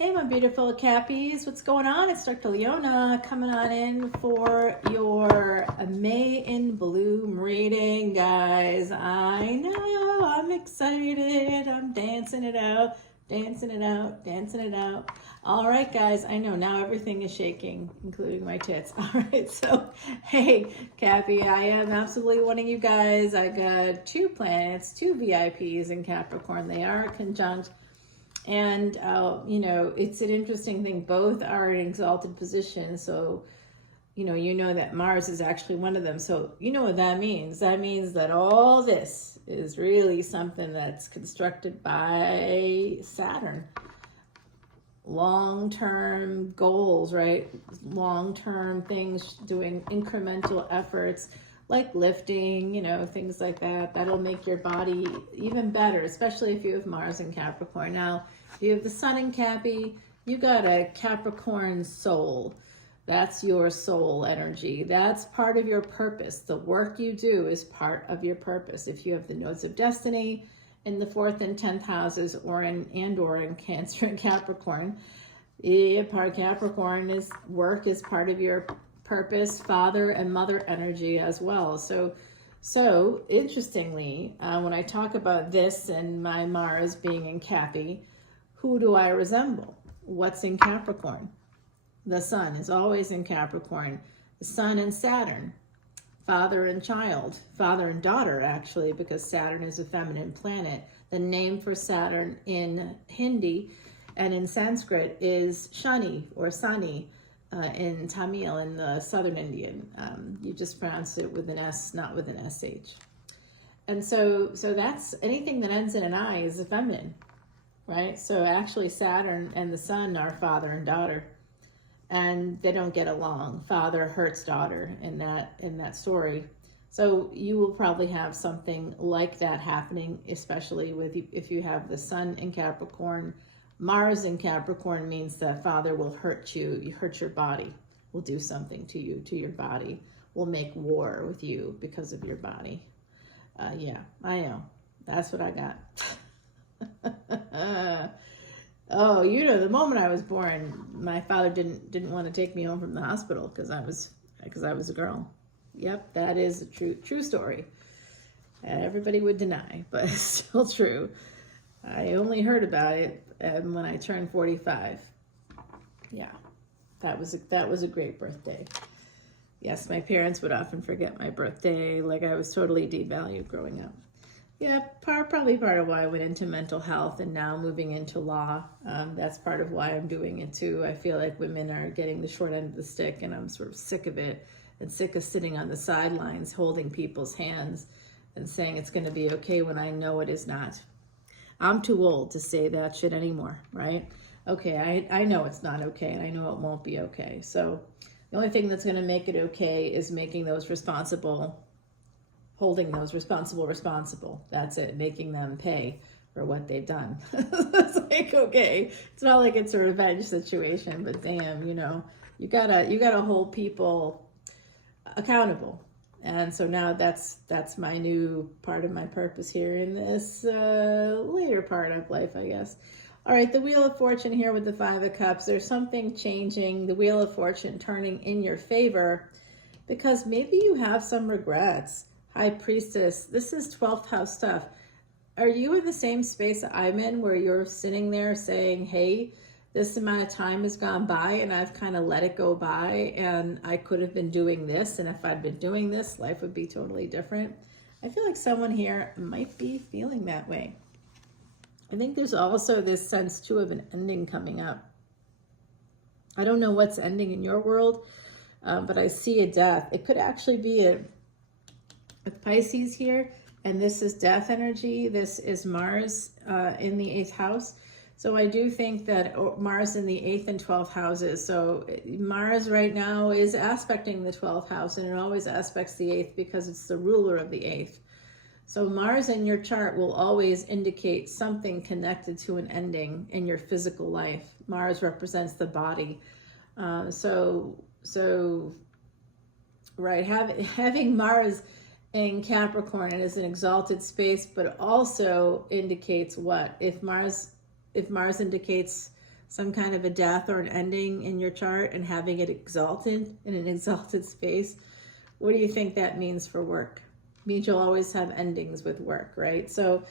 Hey, my beautiful Cappies, what's going on? It's Dr. Leona coming on in for your May in Bloom reading, guys. I know, I'm excited. I'm dancing it out, dancing it out, dancing it out. All right, guys, I know now everything is shaking, including my tits. All right, so, hey, Cappy, I am absolutely wanting you guys. I got two planets, two VIPs in Capricorn. They are conjunct. And, it's an interesting thing. Both are in exalted position. So, you know that Mars is actually one of them. So, you know what that means. That means that all this is really something that's constructed by Saturn. Long-term goals, right? Long-term things, doing incremental efforts like lifting, things like that. That'll make your body even better, especially if you have Mars in Capricorn. Now, if you have the Sun in Cappy, you got a Capricorn soul. That's your soul energy. That's part of your purpose. The work you do is part of your purpose. If you have the nodes of destiny in the 4th and 10th houses, or in Cancer and Capricorn, part of Capricorn is work is part of your purpose, father and mother energy as well. So interestingly, when I talk about this and my Mars being in Cappy, who do I resemble? What's in Capricorn? The Sun is always in Capricorn. The Sun and Saturn, father and child, father and daughter actually, because Saturn is a feminine planet. The name for Saturn in Hindi and in Sanskrit is Shani or Sani. In Tamil, in the Southern Indian, you just pronounce it with an S, not with an SH. And so that's anything that ends in an I is a feminine, right? So actually Saturn and the Sun are father and daughter, and they don't get along. Father hurts daughter in that story. So you will probably have something like that happening, especially if you have the Sun in Capricorn. Mars in Capricorn means that father will hurt you. You hurt your body, will do something to you, to your body, will make war with you because of your body. Yeah, I know. That's what I got. Oh, the moment I was born, my father didn't want to take me home from the hospital because I was a girl. Yep, that is a true story. Everybody would deny, but it's still true. I only heard about it when I turned 45. Yeah, that was a great birthday. Yes, my parents would often forget my birthday, like I was totally devalued growing up. Yeah, probably part of why I went into mental health and now moving into law. That's part of why I'm doing it too. I feel like women are getting the short end of the stick, and I'm sort of sick of it and sick of sitting on the sidelines holding people's hands and saying it's going to be okay when I know it is not. I'm too old to say that shit anymore, right? Okay, I know it's not okay, and I know it won't be okay. So the only thing that's going to make it okay is making those responsible, holding those responsible. That's it, making them pay for what they've done. It's like, okay, it's not like it's a revenge situation, but damn, you gotta hold people accountable. And so now that's my new part of my purpose here in this later part of life, I guess. All right, the Wheel of Fortune here with the 5 of Cups. There's something changing, the Wheel of Fortune turning in your favor, because maybe you have some regrets. High Priestess, this is 12th house stuff. Are you in the same space I'm in where you're sitting there saying, hey, this amount of time has gone by and I've kind of let it go by, and I could have been doing this, and if I'd been doing this, life would be totally different? I feel like someone here might be feeling that way. I think there's also this sense too of an ending coming up. I don't know what's ending in your world, but I see a death. It could actually be a Pisces here, and this is death energy. This is Mars in the 8th house. So I do think that Mars in the 8th and 12th houses. So Mars right now is aspecting the 12th house, and it always aspects the 8th because it's the ruler of the 8th. So Mars in your chart will always indicate something connected to an ending in your physical life. Mars represents the body. Right, having Mars in Capricorn, it is an exalted space, but it also indicates what? If Mars indicates some kind of a death or an ending in your chart and having it exalted in an exalted space, what do you think that means for work? It means you'll always have endings with work, right? So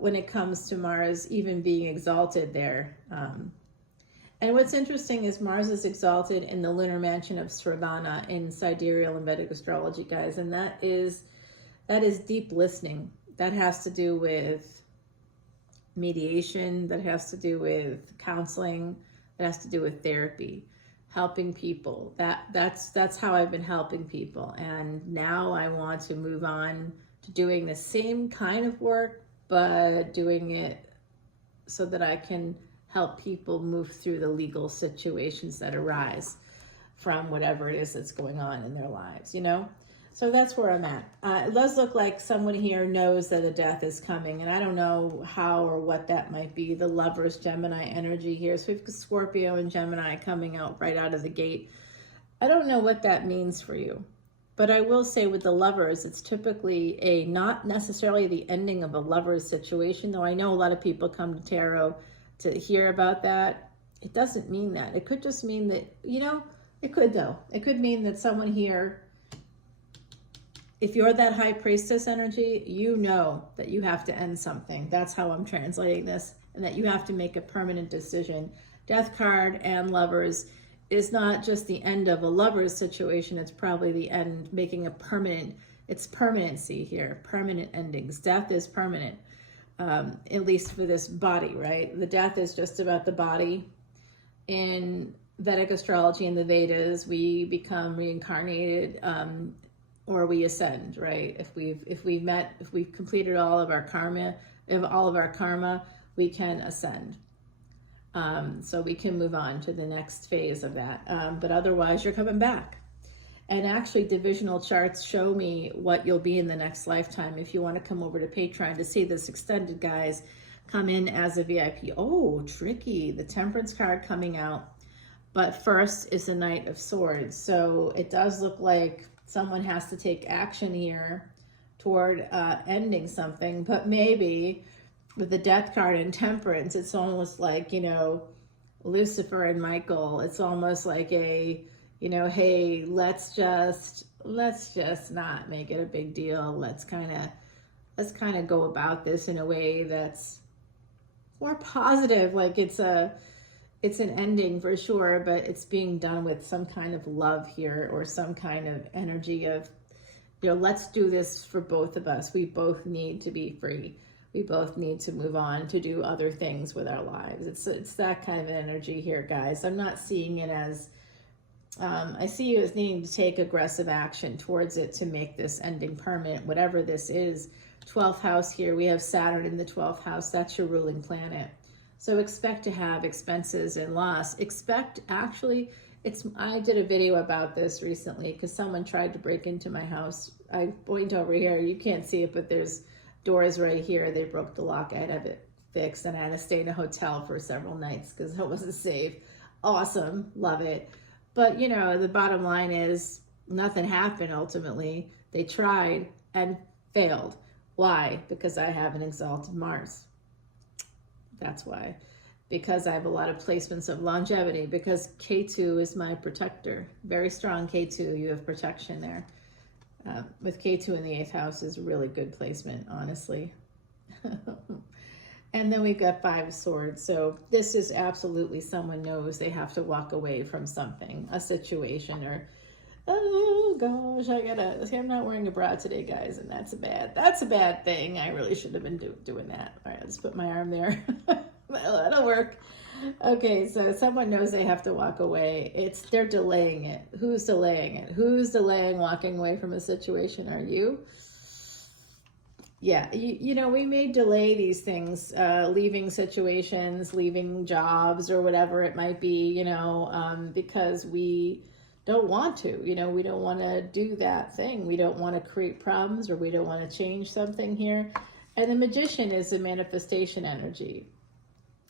when it comes to Mars even being exalted there, and what's interesting is Mars is exalted in the lunar mansion of Sravana in sidereal and Vedic astrology, guys, and that is deep listening. That has to do with mediation, that has to do with counseling, that has to do with therapy, helping people. That's how I've been helping people, and now I want to move on to doing the same kind of work, but doing it so that I can help people move through the legal situations that arise from whatever it is that's going on in their lives, you know? So that's where I'm at. It does look like someone here knows that a death is coming, and I don't know how or what that might be. The Lovers Gemini energy here. So we've got Scorpio and Gemini coming out right out of the gate. I don't know what that means for you, but I will say with the Lovers, it's typically not necessarily the ending of a lover's situation, though I know a lot of people come to tarot to hear about that. It doesn't mean that. It could just mean that, you know, it could though. It could mean that someone here, if you're that High Priestess energy, you know that you have to end something. That's how I'm translating this, and that you have to make a permanent decision. Death card and Lovers is not just the end of a lover's situation, it's probably the end, making a permanent, it's permanency here, permanent endings. Death is permanent, at least for this body, right? The death is just about the body. In Vedic astrology and the Vedas, we become reincarnated, or we ascend, right? If we've completed all of our karma, we can ascend. So we can move on to the next phase of that. But otherwise, you're coming back. And actually, divisional charts show me what you'll be in the next lifetime. If you want to come over to Patreon to see this extended, guys, come in as a VIP. Oh, tricky. The Temperance card coming out. But first is the Knight of Swords. So it does look like someone has to take action here toward ending something. But maybe with the Death card and Temperance, it's almost like, you know, Lucifer and Michael. It's almost like a, you know, hey, let's just not make it a big deal. Let's kind of go about this in a way that's more positive. Like it's an ending for sure, but it's being done with some kind of love here, or some kind of energy of, you know, let's do this for both of us. We both need to be free. We both need to move on to do other things with our lives. It's that kind of an energy here, guys. I'm not seeing it as, I see you as needing to take aggressive action towards it to make this ending permanent, whatever this is. 12th house here, we have Saturn in the 12th house. That's your ruling planet. So expect to have expenses and loss. Expect, actually, I did a video about this recently because someone tried to break into my house. I point over here, you can't see it, but there's doors right here. They broke the lock. I had to have it fixed, and I had to stay in a hotel for several nights because it wasn't safe. Awesome, love it. But, you know, the bottom line is nothing happened ultimately. They tried and failed. Why? Because I have an exalted Mars. That's why. Because I have a lot of placements of longevity. Because K2 is my protector. Very strong K2. You have protection there. With K2 in the 8th house is a really good placement, honestly. And then we've got 5 of Swords. So this is absolutely someone knows they have to walk away from something, a situation, or, oh gosh, I'm not wearing a bra today, guys, and that's a bad thing. I really should have been doing that. All right, let's put my arm there. That'll work. Okay, so someone knows they have to walk away. They're delaying it. Who's delaying it? Who's delaying walking away from a situation? Are you? Yeah, you know, we may delay these things, leaving situations, leaving jobs, or whatever it might be, you know, because we don't want to, you know, we don't want to do that thing. We don't want to create problems, or we don't want to change something here. And the Magician is a manifestation energy.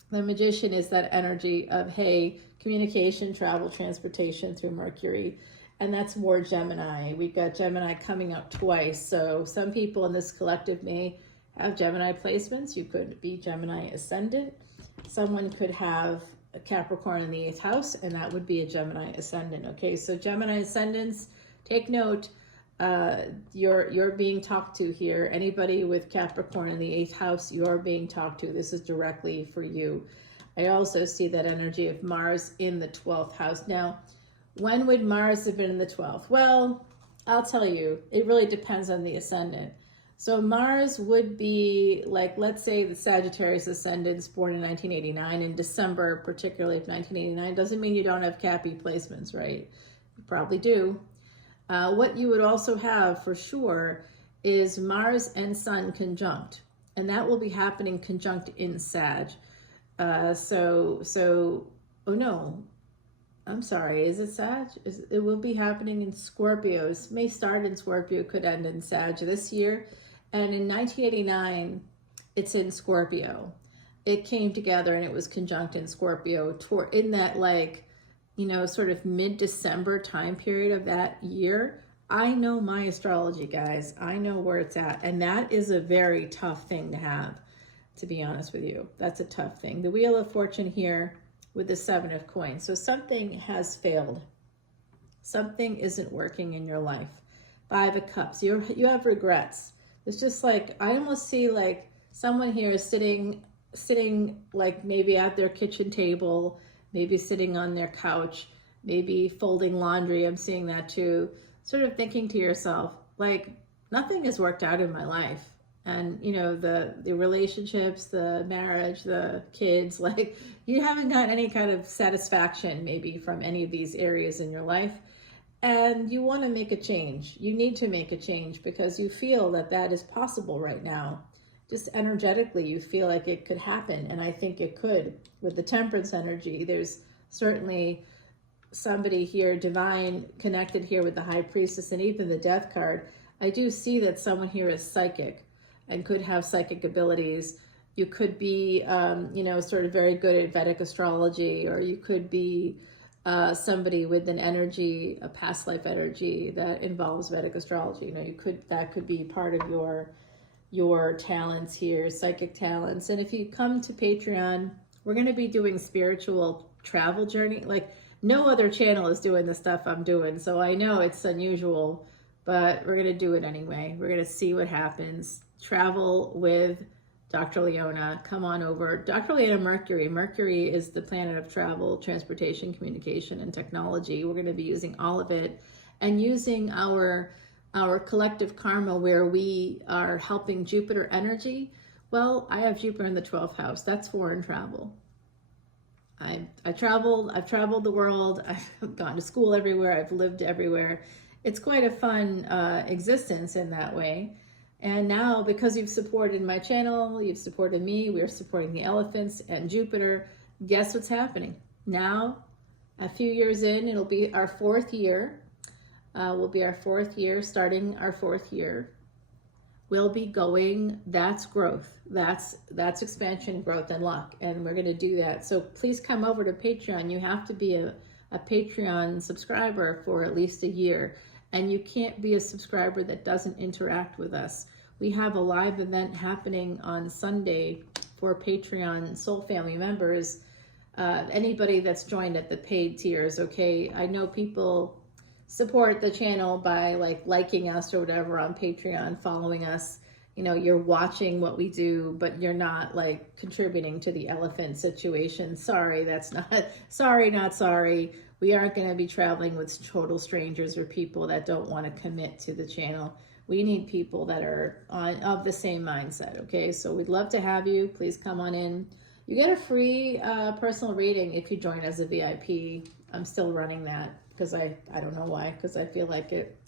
The Magician is that energy of, hey, communication, travel, transportation through Mercury. And that's more Gemini. We've got Gemini coming up twice. So some people in this collective may have Gemini placements. You could be Gemini Ascendant. Someone could have a Capricorn in the 8th house, and that would be a Gemini ascendant. Okay, so Gemini ascendants, take note. You're being talked to here. Anybody with Capricorn in the 8th house, you're being talked to. This is directly for you. I also see that energy of Mars in the 12th house. Now, when would Mars have been in the 12th? Well, I'll tell you, it really depends on the ascendant. So Mars would be like, let's say the Sagittarius ascendants born in 1989, in December particularly of 1989. Doesn't mean you don't have Cappy placements, right? You probably do. What you would also have for sure is Mars and Sun conjunct, and that will be happening conjunct in Sag. Oh no, I'm sorry, is it Sag? It will be happening in Scorpio. It may start in Scorpio, could end in Sag this year. And in 1989, it's in Scorpio. It came together and it was conjunct in Scorpio in that, like, you know, sort of mid-December time period of that year. I know my astrology, guys. I know where it's at. And that is a very tough thing to have, to be honest with you. That's a tough thing. The Wheel of Fortune here with the 7 of Coins. So something has failed. Something isn't working in your life. 5 of Cups. You have regrets. It's just like, I almost see like someone here sitting like maybe at their kitchen table, maybe sitting on their couch, maybe folding laundry. I'm seeing that too. Sort of thinking to yourself, like, nothing has worked out in my life. And, you know, the relationships, the marriage, the kids, like, you haven't gotten any kind of satisfaction maybe from any of these areas in your life. And you want to make a change. You need to make a change because you feel that that is possible right now. Just energetically, you feel like it could happen. And I think it could. With the Temperance energy, there's certainly somebody here, divine, connected here with the High Priestess and even the Death card. I do see that someone here is psychic and could have psychic abilities. You could be, you know, sort of very good at Vedic astrology, or you could be somebody with an energy, a past life energy that involves Vedic astrology. You know, that could be part of your talents here, psychic talents. And if you come to Patreon, we're going to be doing spiritual travel journey. Like, no other channel is doing the stuff I'm doing, so I know it's unusual, but we're going to do it anyway. We're going to see what happens. Travel with Dr. Leona. Come on over. Dr. Leona Mercury. Mercury is the planet of travel, transportation, communication, and technology. We're going to be using all of it and using our collective karma where we are helping Jupiter energy. Well, I have Jupiter in the 12th house. That's foreign travel. I've traveled the world. I've gone to school everywhere. I've lived everywhere. It's quite a fun existence in that way. And now, because you've supported my channel, you've supported me, we're supporting the elephants and Jupiter, guess what's happening? Now, a few years in, it'll be our 4th year. Will be our 4th year, starting our 4th year. We'll be going, that's growth. That's expansion, growth, and luck. And we're going to do that. So please come over to Patreon. You have to be a Patreon subscriber for at least a year. And you can't be a subscriber that doesn't interact with us. We have a live event happening on Sunday for Patreon Soul Family members. Anybody that's joined at the paid tiers, okay? I know people support the channel by like liking us or whatever on Patreon, following us. You know, you're watching what we do, but you're not like contributing to the elephant situation. Sorry, that's not, sorry, not sorry. We aren't going to be traveling with total strangers or people that don't want to commit to the channel. We need people that are of the same mindset, okay? So we'd love to have you. Please come on in. You get a free personal reading if you join as a VIP. I'm still running that because I don't know why, because I feel like it.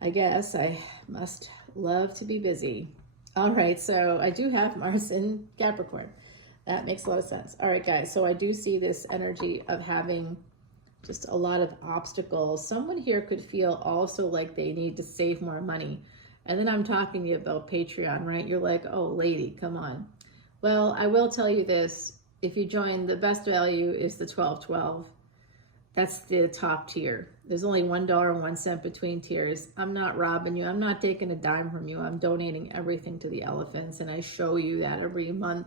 I guess I must love to be busy. All right, so I do have Mars in Capricorn. That makes a lot of sense. All right, guys, so I do see this energy of having just a lot of obstacles. Someone here could feel also like they need to save more money. And then I'm talking to you about Patreon, right? You're like, oh, lady, come on. Well, I will tell you this. If you join, the best value is the 1212. That's the top tier. There's only $1.01 between tiers. I'm not robbing you. I'm not taking a dime from you. I'm donating everything to the elephants, and I show you that every month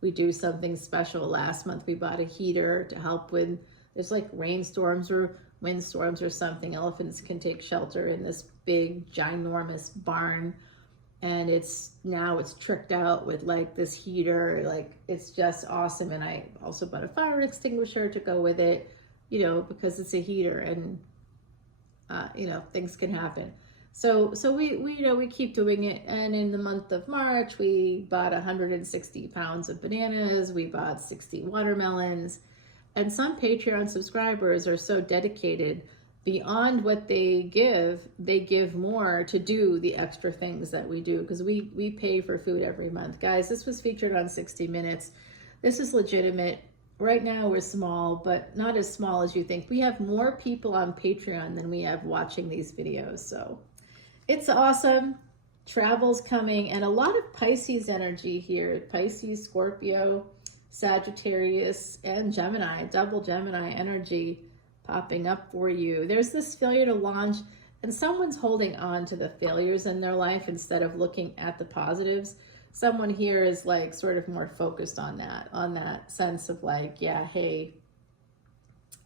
we do something special. Last month we bought a heater to help with, there's like rainstorms or windstorms or something. Elephants can take shelter in this big ginormous barn, and it's tricked out with like this heater. Like, it's just awesome. And I also bought a fire extinguisher to go with it, you know, because it's a heater, and you know, things can happen. So we you know, we keep doing it. And in the month of March, we bought 160 pounds of bananas. We bought 60 watermelons. And some Patreon subscribers are so dedicated, beyond what they give more to do the extra things that we do, because we pay for food every month. Guys, this was featured on 60 Minutes. This is legitimate. Right now we're small, but not as small as you think. We have more people on Patreon than we have watching these videos. So it's awesome. Travel's coming, and a lot of Pisces energy here. Pisces, Scorpio, Sagittarius, and Gemini, double Gemini energy popping up for you. There's this failure to launch, and someone's holding on to the failures in their life instead of looking at the positives. Someone here is like sort of more focused on that sense of like, yeah, hey,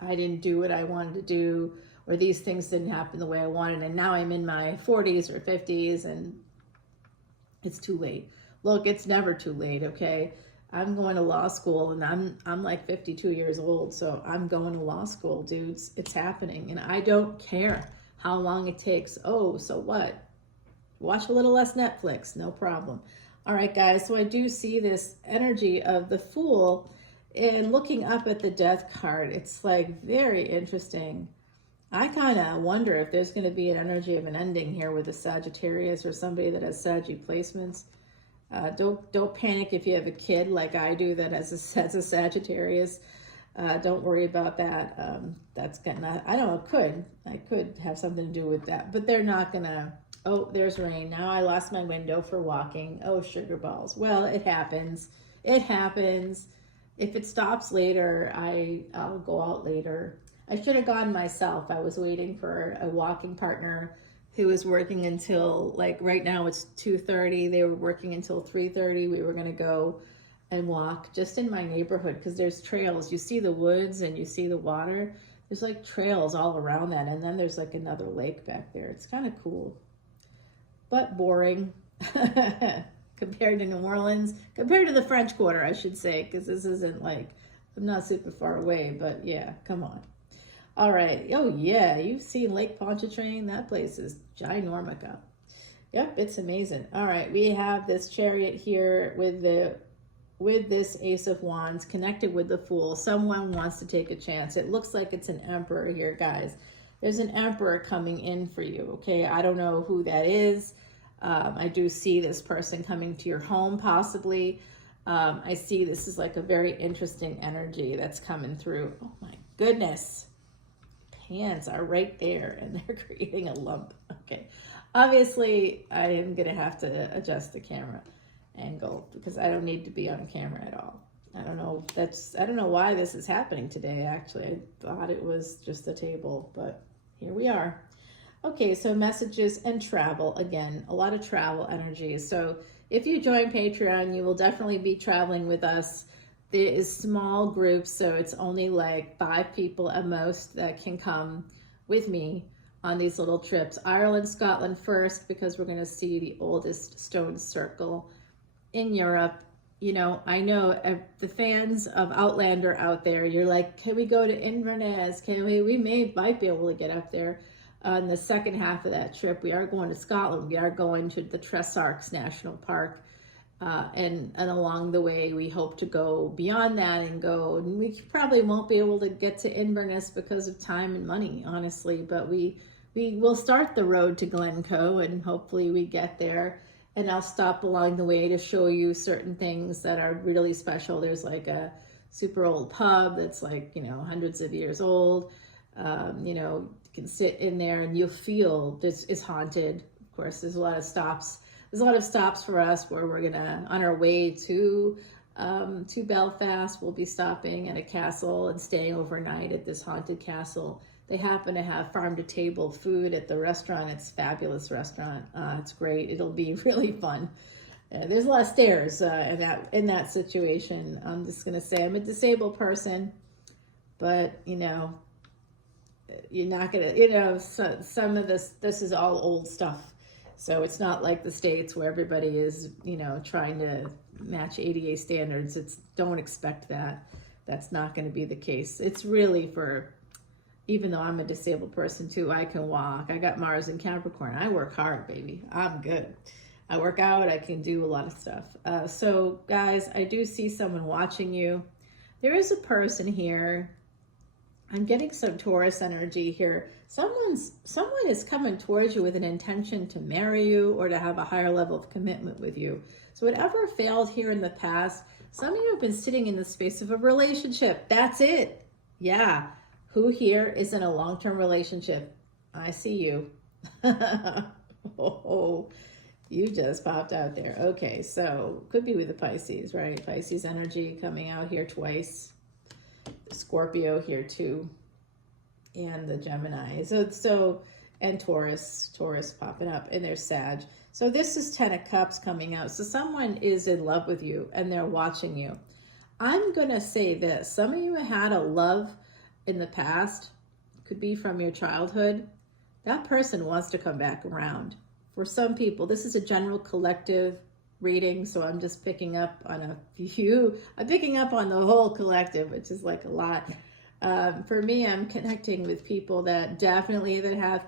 I didn't do what I wanted to do, or these things didn't happen the way I wanted, and now I'm in my 40s or 50s and it's too late. Look, it's never too late, okay? I'm going to law school, and I'm like 52 years old, so I'm going to law school, dudes. It's happening, and I don't care how long it takes. Oh, so what? Watch a little less Netflix, no problem. All right, guys, so I do see this energy of the Fool, and looking up at the Death card, it's like very interesting. I kind of wonder if there's going to be an energy of an ending here with a Sagittarius or somebody that has Saggy placements. Don't panic if you have a kid like I do that has a Sagittarius. Don't worry about that. That's gonna, I don't know, I could have something to do with that, but they're not gonna. Oh, there's rain. Now I lost my window for walking. Oh, sugar balls. Well, it happens. It happens. If it stops later, I'll go out later. I should have gone myself. I was waiting for a walking partner who was working until, like, right now it's 2:30. They were working until 3:30. We were going to go and walk just in my neighborhood, because there's trails. You see the woods and you see the water. There's like trails all around that. And then there's like another lake back there. It's kind of cool, but boring compared to New Orleans, compared to the French Quarter, I should say, because this isn't like, I'm not super far away, but yeah, come on. All right. Oh yeah, you've seen Lake Pontchartrain. That place is ginormica. Yep, it's amazing. All right, we have this Chariot here with this Ace of Wands connected with the Fool. Someone wants to take a chance. It looks like it's an Emperor here, guys. There's an Emperor coming in for you, okay? I don't know who that is. I do see this person coming to your home, possibly. I see this is like a very interesting energy that's coming through. Oh my goodness. Hands are right there, and they're creating a lump. Okay. Obviously, I am going to have to adjust the camera angle because I don't need to be on camera at all. I don't know why this is happening today, actually. I thought it was just a table, but here we are. Okay, so messages and travel. Again, a lot of travel energy. So if you join Patreon, you will definitely be traveling with us. There is small groups, so it's only like 5 people at most that can come with me on these little trips. Ireland, Scotland first, because we're going to see the oldest stone circle in Europe. You know, I know the fans of Outlander out there, you're like, can we go to Inverness? Can we might be able to get up there. On the second half of that trip, we are going to Scotland. We are going to the Tressarks National Park. And along the way, we hope to go beyond that and we probably won't be able to get to Inverness because of time and money, honestly, but we will start the road to Glencoe, and hopefully we get there, and I'll stop along the way to show you certain things that are really special. There's like a super old pub that's like, you know, hundreds of years old. You know, you can sit in there and you'll feel this is haunted. Of course, there's a lot of stops. There's a lot of stops for us where we're gonna, on our way to Belfast, we'll be stopping at a castle and staying overnight at this haunted castle. They happen to have farm-to-table food at the restaurant. It's a fabulous restaurant. It's great. It'll be really fun. There's a lot of stairs in that situation. I'm just gonna say I'm a disabled person, but you're not gonna, some of this is all old stuff. So it's not like the States where everybody is, trying to match ADA standards. Don't expect that. That's not going to be the case. It's really for, even though I'm a disabled person too, I can walk. I got Mars in Capricorn. I work hard, baby. I'm good. I work out. I can do a lot of stuff. So guys, I do see someone watching you. There is a person here. I'm getting some Taurus energy here. Someone is coming towards you with an intention to marry you or to have a higher level of commitment with you. So whatever failed here in the past, some of you have been sitting in the space of a relationship. That's it. Yeah. Who here is in a long-term relationship? I see you. Oh, you just popped out there. Okay, so could be with the Pisces, right? Pisces energy coming out here twice. Scorpio here too, and the Gemini. So and Taurus popping up, and there's Sag. So this is 10 of Cups coming out. So someone is in love with you and they're watching you. I'm gonna say this: some of you had a love in the past, could be from your childhood. That person wants to come back around. For some people, this is a general collective reading, so I'm just picking up on a few. I'm picking up on the whole collective, which is like a lot. For me, I'm connecting with people that definitely that have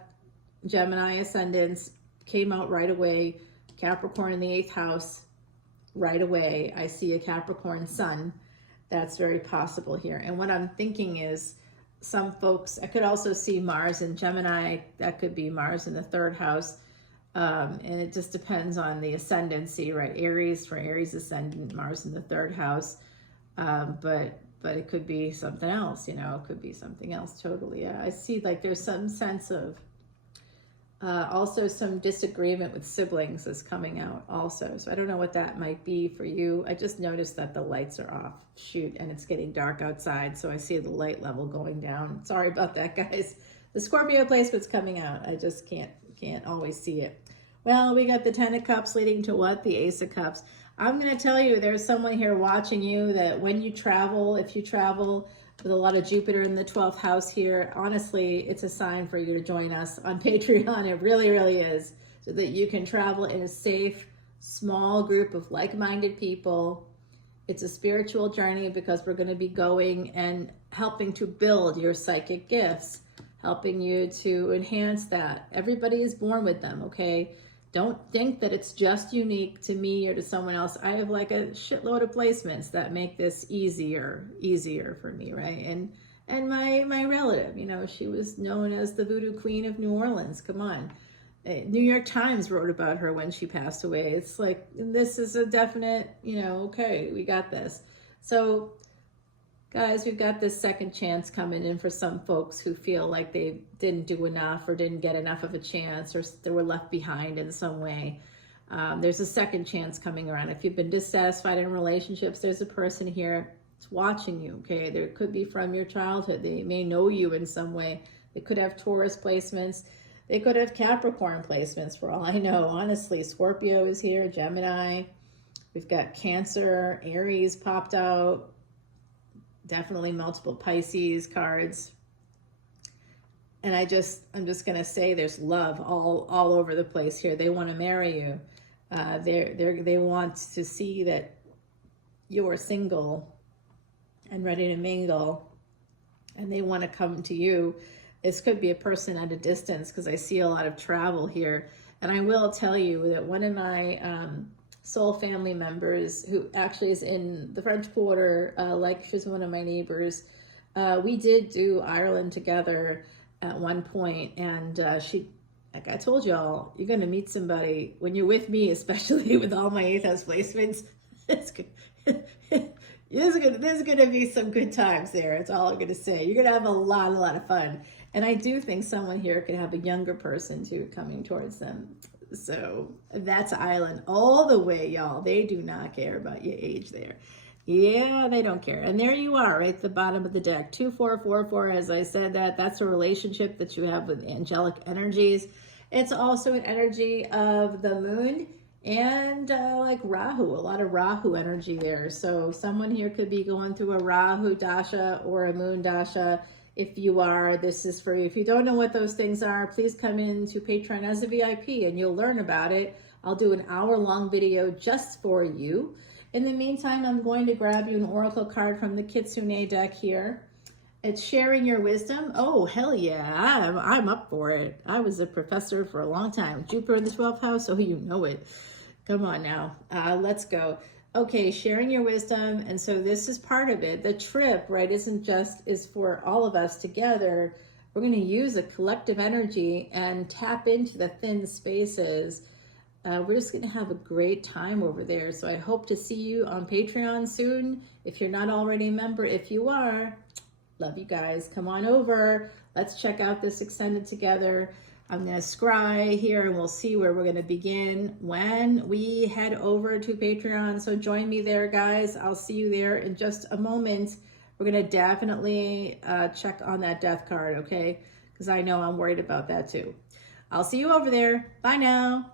Gemini ascendants, came out right away. Capricorn in the 8th house, right away. I see a Capricorn sun. That's very possible here. And what I'm thinking is, some folks, I could also see Mars in Gemini. That could be Mars in the 3rd house. And it just depends on the ascendancy, right? Aries, for Aries ascendant, Mars in the 3rd house. But it could be something else, it could be something else totally. Yeah, I see like there's some sense of also some disagreement with siblings is coming out also. So I don't know what that might be for you. I just noticed that the lights are off. Shoot, and it's getting dark outside, so I see the light level going down. Sorry about that, guys. The Scorpio placement's coming out. I just can't always see it. Well, we got the 10 of Cups leading to what? The Ace of Cups. I'm going to tell you, there's someone here watching you that when you travel, if you travel with a lot of Jupiter in the 12th house here, honestly, it's a sign for you to join us on Patreon. It really, really is. So that you can travel in a safe, small group of like-minded people. It's a spiritual journey because we're going to be going and helping to build your psychic gifts, helping you to enhance that. Everybody is born with them, okay? Don't think that it's just unique to me or to someone else. I have like a shitload of placements that make this easier for me, right? And my relative, she was known as the Voodoo Queen of New Orleans. Come on. New York Times wrote about her when she passed away. It's like, this is a definite, okay, we got this. So guys, we've got this second chance coming in for some folks who feel like they didn't do enough or didn't get enough of a chance or they were left behind in some way. There's a second chance coming around. If you've been dissatisfied in relationships, there's a person here that's watching you, okay? There could be from your childhood. They may know you in some way. They could have Taurus placements. They could have Capricorn placements for all I know. Honestly, Scorpio is here, Gemini. We've got Cancer, Aries popped out. Definitely multiple Pisces cards. And I'm just going to say there's love all over the place here. They want to marry you. They want to see that you're single and ready to mingle. And they want to come to you. This could be a person at a distance because I see a lot of travel here. And I will tell you that one of my soul family members, who actually is in the French Quarter, like she's one of my neighbors, we did do Ireland together at one point. And she, like I told y'all, you're going to meet somebody when you're with me, especially with all my 8th house placements. It's good. There's going to be some good times there. That's all I'm going to say. You're going to have a lot of fun. And I do think someone here could have a younger person too coming towards them. So that's Ireland all the way, y'all. They do not care about your age there. Yeah, they don't care. And there you are, right at the bottom of the deck. 2444, as I said, that's a relationship that you have with angelic energies. It's also an energy of the moon And like Rahu, a lot of Rahu energy there. So someone here could be going through a Rahu dasha or a Moon dasha. If you are, this is for you. If you don't know what those things are, please come in to Patreon as a VIP and you'll learn about it. I'll do an hour-long video just for you. In the meantime, I'm going to grab you an oracle card from the Kitsune deck here. It's sharing your wisdom. Oh, hell yeah, I'm up for it. I was a professor for a long time. Jupiter in the 12th house, so you know it. Come on now, let's go. Okay, sharing your wisdom, and so this is part of it. The trip, right, is for all of us together. We're going to use a collective energy and tap into the thin spaces. We're just going to have a great time over there. So I hope to see you on Patreon soon. If you're not already a member, if you are, love you guys. Come on over. Let's check out this Ascendant together. I'm going to scry here and we'll see where we're going to begin when we head over to Patreon. So join me there, guys. I'll see you there in just a moment. We're going to definitely check on that death card, okay? Because I know I'm worried about that too. I'll see you over there. Bye now.